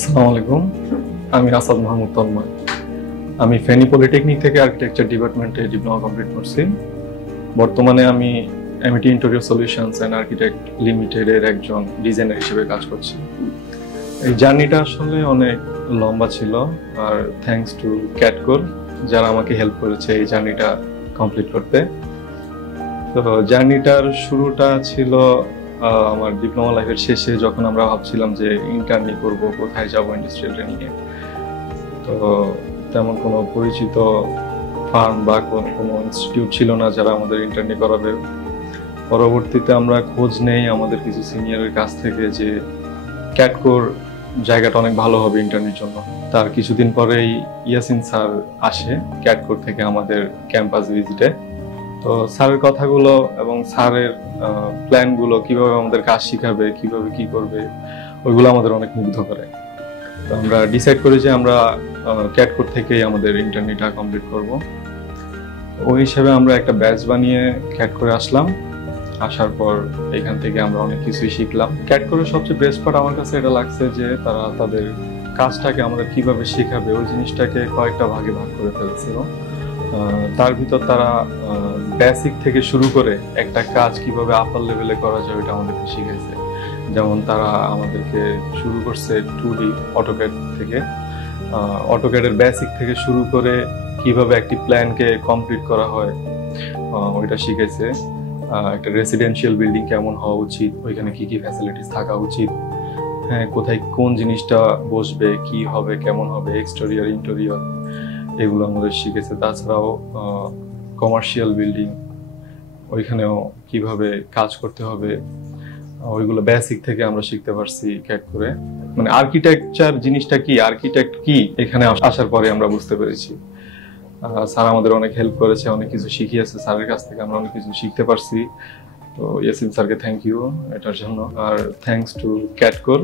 আসসালামু আলাইকুম। আমি আসাদ মাহমুদ তন্ময়। আমি ফেনী পলিটেকনিক থেকে আর্কিটেকচার ডিপার্টমেন্টে ডিপ্লোমা কমপ্লিট করছি। বর্তমানে আমি MET interior solutions and architect লিমিটেডের একজন ডিজাইনার হিসেবে কাজ করছি। এই জার্নিটা আসলে অনেক লম্বা ছিল, আর থ্যাঙ্কস টু ক্যাটকোর যারা আমাকে হেল্প করেছে এই জার্নিটা কমপ্লিট করতে। তো জার্নিটার শুরুটা ছিল আমার ডিপ্লোমা লাইফের শেষে, যখন আমরা ভাবছিলাম যে ইন্টার্নি করব, কোথায় যাব ইন্ডাস্ট্রিয়াল ট্রেনিংয়ে। তো তেমন কোনো পরিচিত ফার্ম বা কোনো ইনস্টিটিউট ছিল না যারা আমাদের ইন্টার্নি করাবে। পরবর্তীতে আমরা খোঁজ নেই আমাদের কিছু সিনিয়রের কাছ থেকে যে ক্যাটকোর জায়গাটা অনেক ভালো হবে ইন্টার্নির জন্য। তার কিছুদিন পরেই ইয়াসিন স্যার আসে ক্যাটকোর থেকে আমাদের ক্যাম্পাস ভিজিটে। তো স্যারের কথাগুলো এবং স্যারের প্ল্যানগুলো, কিভাবে আমাদের কাজ শিখাবে, কিভাবে কি করবে, ওইগুলো আমাদের অনেক মুগ্ধ করে। তো আমরা ডিসাইড করি যে আমরা ক্যাটকোর থেকেই আমাদের ইন্টার্নিটা কমপ্লিট করব। ওই হিসেবে আমরা একটা ব্যাচ বানিয়ে ক্যাটকোরে আসলাম। আসার পর এখান থেকে আমরা অনেক কিছুই শিখলাম। ক্যাটকোরের সবচেয়ে বেস্ট পার্ট আমার কাছে এটা লাগছে যে তারা তাদের কাজটাকে আমাদের কিভাবে শেখাবে ওই জিনিসটাকে কয়েকটা ভাগে ভাগ করে ফেলছিল। তার ভিতর তারা বেসিক থেকে শুরু করে একটা কাজ কিভাবে আপার লেভেলে করা যায় ওইটা আমাদেরকে শিখেছে। যেমন তারা আমাদেরকে শুরু করছে 2D অটোক্যাড থেকে। অটোক্যাডের বেসিক থেকে শুরু করে কিভাবে একটি প্ল্যানকে কমপ্লিট করা হয় ওইটা শিখেছে। একটা রেসিডেন্সিয়াল বিল্ডিং কেমন হওয়া উচিত, ওইখানে কি কি ফ্যাসিলিটিস থাকা উচিত, হ্যাঁ কোথায় কোন জিনিসটা বসবে, কি হবে, কেমন হবে, এক্সটেরিয়র ইন্টেরিয়র, এগুলো আমাদের শিখেছে। তাছাড়াও কমার্শিয়াল বিল্ডিং, ওইখানেও কিভাবে কাজ করতে হবে ওইগুলো বেসিক থেকে আমরা শিখতে পারছি ক্যাটকোরে। মানে আর্কিটেকচার জিনিসটা কি, আর্কিটেক্ট কি, এখানে আসার পরে আমরা বুঝতে পেরেছি। স্যার আমাদের অনেক হেল্প করেছে, অনেক কিছু শিখিয়েছে, স্যারের কাছ থেকে আমরা অনেক কিছু শিখতে পারছি। তো ইয়াসিন স্যারকে থ্যাংক ইউ এটার জন্য, আর থ্যাংকস টু ক্যাটকোর।